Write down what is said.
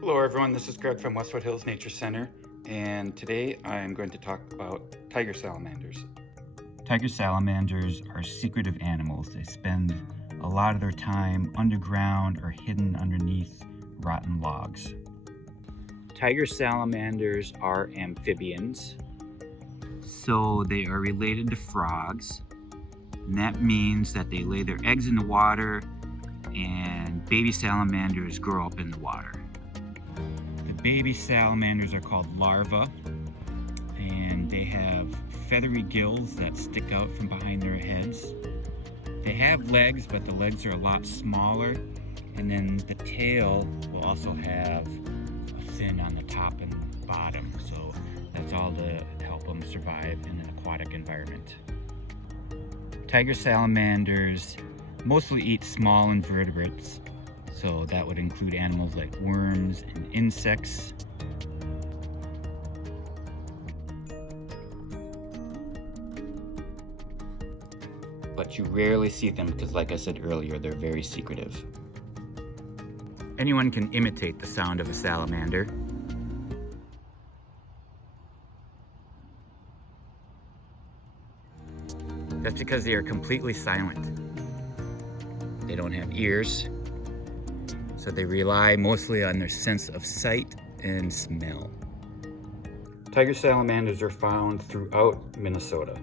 Hello everyone, this is Greg from Westwood Hills Nature Center, and today I'm going to talk about tiger salamanders. Tiger salamanders are secretive animals. They spend a lot of their time underground or hidden underneath rotten logs. Tiger salamanders are amphibians, so they are related to frogs, and that means that they lay their eggs in the water and baby salamanders grow up in the water. The baby salamanders are called larvae, and they have feathery gills that stick out from behind their heads. They have legs, but the legs are a lot smaller, and then the tail will also have a fin on the top and bottom, so that's all to help them survive in an aquatic environment. Tiger salamanders mostly eat small invertebrates, so that would include animals like worms and insects. But you rarely see them because, like I said earlier, they're very secretive. Anyone can imitate the sound of a salamander. That's because they are completely silent. They don't have ears, so they rely mostly on their sense of sight and smell. Tiger salamanders are found throughout Minnesota.